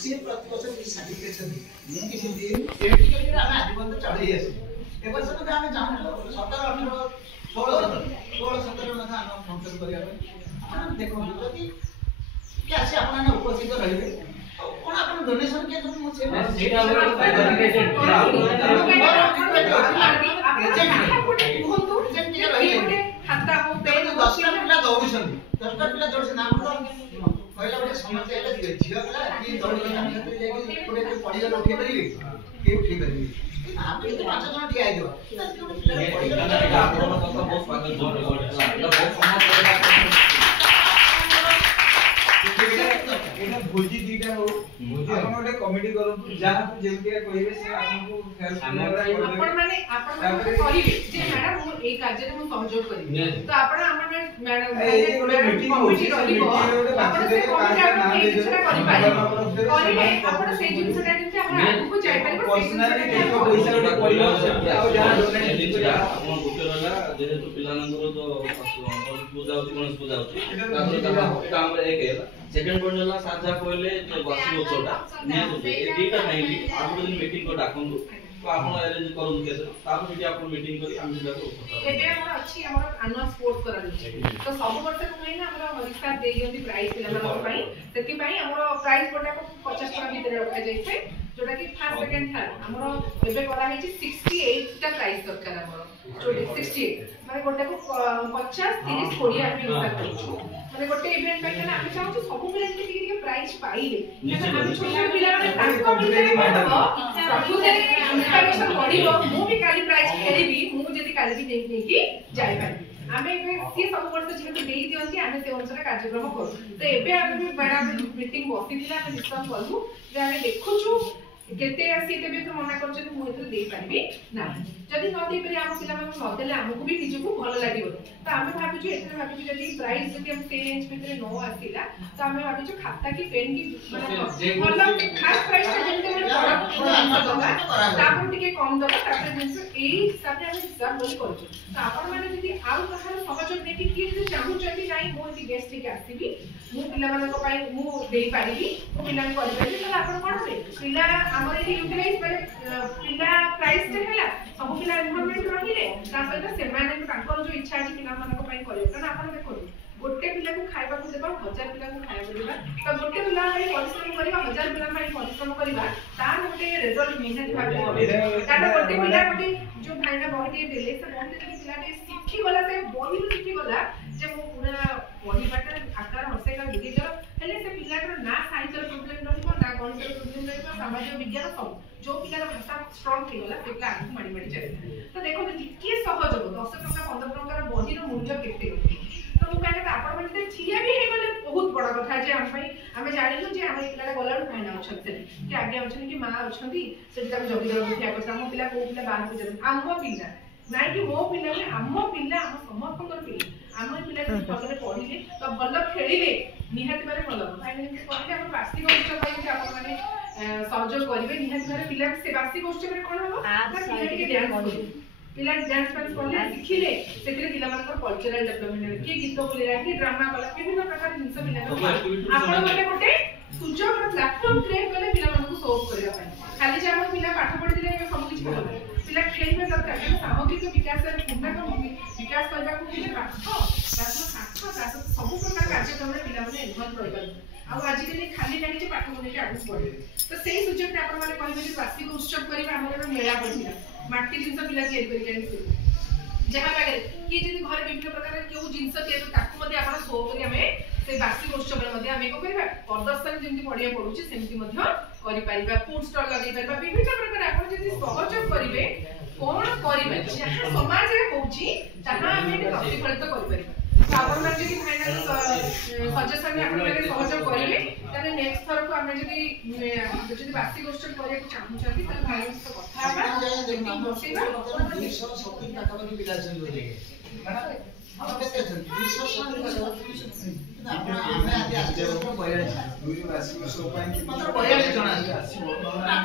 सी प्रतिवर्ष किसी सर्टिफिकेट मु किसी दिन एटी करके आमे आजीवन तो चढ़ी आसी ए वर्ष तो आमे चाहू 17 18 16 17 में हम फंक्शन करिया आपण देखो जदी कि आसी आपण उपस्थित रहिबे कोन आपण डोनेशन के जब मु सेटा खाता हो 10 पिला दौड़छन 10 पिला जोड़ से नाम तो पहिला बटे समस्या एला दिए झिया कला कि दौड़ी के हम जाके जाके पुरे के पड़ी गल उठे करी के उठे करी आप के 5 जन ठिया आइजो पड़ी गल आपण तो बहुत स्वागत जोर बहुत एटा भोजी दीटा हो आपण ओटे कमिटी करू जहां जेमके कहिबे से आपनको आपण माने आपण कहिबे जे मैडम मु ए कार्य मु सहयोग करी तो आपण हमने मैडम कमिटी रहिबो आपण से कमिटी आपण ए जिसटा करि पारि करिले आपण से जिसटा जे आपण आगु जाय पारिबो पर्सनली देखो पैसा ओटे करियो आ जहां डोनेट आपण गुटे रहला जेहेतु पिलानंगर जो पूजा होती गणेश पूजा होती तापर हमर एक है सेकंड पॉइंट होला साझा कहले जे वासी उत्सवटा ने तो ए डेटा नहीं भी आगु दिन मीटिंग को डाकन तो आपण अरेंज करू के तापर भी आपण मीटिंग करी हम जिला को एबे हमर अछि हमर अनुअल स्पोर्ट्स करा दिछि तो सब वर्ष को नहीं ना हमर हरिस्तार दे दियंती प्राइज पिला मन पई सेति पई हमर प्राइज कोटा को 50 टका भीतर रखा जाय छै जोटा कि फर्स्ट सेकंड थर्ड हमर एबे करा है 68 टा प्राइज दरकार हमर 68 माने गोटे को 50 30 40 आदमी हिसाब करछु माने गोटे इवेंट पे ना हम चाहू सब पिला के प्राइज पाइले हम छोटा पिला माने ताको मिले माडबो प्रभुते इंस्पिरेशन पडिबो मु भी काली प्राइज खेलिबी मु जदी काली भी देख की जाय पारि आमे सी सब वर्ष जेहेतु देई दियंती आमे से अनुसार कार्यक्रम करू तो एबे आमे मैडम मीटिंग बसिथिला आमे डिस्कस करू जे आमे देखुछु केते आसी तेबे तो मना करछन मु एथरे देई पारिबी ना जदी न देई पारि हम पिला मन न देले हमकु भी निजकु भलो लागिबो तो आमे भाबिछु एथरे भाबिछु जदी प्राइस जदी हम 10 इंच भितरे न आसीला तो आमे भाबिछु खाता की पेन की माने भलो खास प्राइस ता जेते मन दबा तापर टिके कम दबा तापर जिंस एई हिसाब रे हम हिसाब बोली करछु तो आपण माने जदी आउ कहार सहयोग ने कि जदी चाहू जदी नाही मो एति गेस्ट के आसीबी मु पिला मन को पाई मु देई पारिबी मु पिला को करि पारिबी त आपण कोन से पिला हमर एति यूटिलाइज माने पिला प्राइस ते हला सब पिला इन्वॉल्वमेंट रहिले ता सहित से माने तांकर जो इच्छा अछि पिला मन को पाई करियो त आपण देखो गोटे पिला को खाइबा को देबा 1000 पिला को खाइबा देबा त गोटे पिला भाई परिश्रम करबा 1000 पिला भाई परिश्रम करबा तार गोटे रिजल्ट निहाती भाबे काटा गोटे पिला गोटे जो भाईना बहती देले से बहती पिला ने सिखी गला से बही सिखी गला जे मो पूरा बॉडी बाटा आकार हसे का विधि जो हेले से पिला को ना साहित्य प्रॉब्लम रहबो ना गणित प्रॉब्लम रहबो सामाजिक विज्ञान सब जो पिला भाषा स्ट्रांग थी गला पिला आगु माडी माडी चले तो देखो टिके सहज हो 10 टका 15 टका रो बही रो मूल्य केते तो मु कहले आपण माने छिया भी हे गले बहुत बड़ा कथा जे हम भाई हमें जानिलु जे हम पिला गलाडू खाइना अछते कि आगे अछन कि मां अछंती से ताको जगी दर बिठा को हम पिला को पिला बाहर को जन आमो पिला नाइ कि मो पिला में आमो पिला हम समर्थन पिला आमो पिला के भलरे पढिले तो भल खेलिले निहाती माने भल भाई ने कहले हम वार्षिक उत्सव भाई जे आपण माने सहयोग करिवे निहाती माने पिला से वार्षिक उत्सव रे कोन हो पिला के डांस करिवे पिला डांस पर पढले सिखिले सेतिरे पिला मानकर कल्चरल डेवलपमेंट के गीत बोलेला कि ड्रामा कला विभिन्न प्रकार जिंस पिला आपण माने गोटे सुजोग प्लेटफॉर्म क्रिएट करले पिला मानको सर्व करिया पाए खाली जे हम पिला पाठ पढि दिले सब किछ करबे पिला खेलबे दरकार सामग्रिक विकास रे पूर्ण विकास करबा को पिला पाठ तास सब प्रकार कार्यक्रम रे पिला माने इन्वॉल्व रहि पारे आ आज के खाली नहीं जे पाठ पढि के आगु पढे तो सेही सुजोग आपण माने कहबे जे वार्षिक उत्सव करिबा हमर मेला पडिला माटी जिंस पिला तयार करि के जहां पागे कि जदी घर विभिन्न प्रकार केउ जिंस तयार ताकु मध्ये आपण शो करी हमें से वार्षिक उत्सव मध्ये हमें को करबा प्रदर्शन जेंति पढिया पडुची सेंति मध्ये करि परिबा फूड स्टॉल लगे परिबा विभिन्न प्रकार आपण जदी सहयोग करिवे कोन करिबा जहां समाज रे होची तहा हमें प्रतिफलित करि परिबा आपण माने जदी फाइनल सजेशन में आपण माने सहयोग करिवे तने नेक्स्ट थर को हमें जदी वार्षिक उत्सव करिया को चाहू छथि त भाई से कथा हबा जेंति बसेबा 270 टका बनी पिला जन होले हम केते छन 270 ना आपण आमे आदि आजे को बयान दूरी वार्षिक उत्सव पाई कि मतलब बयान जणा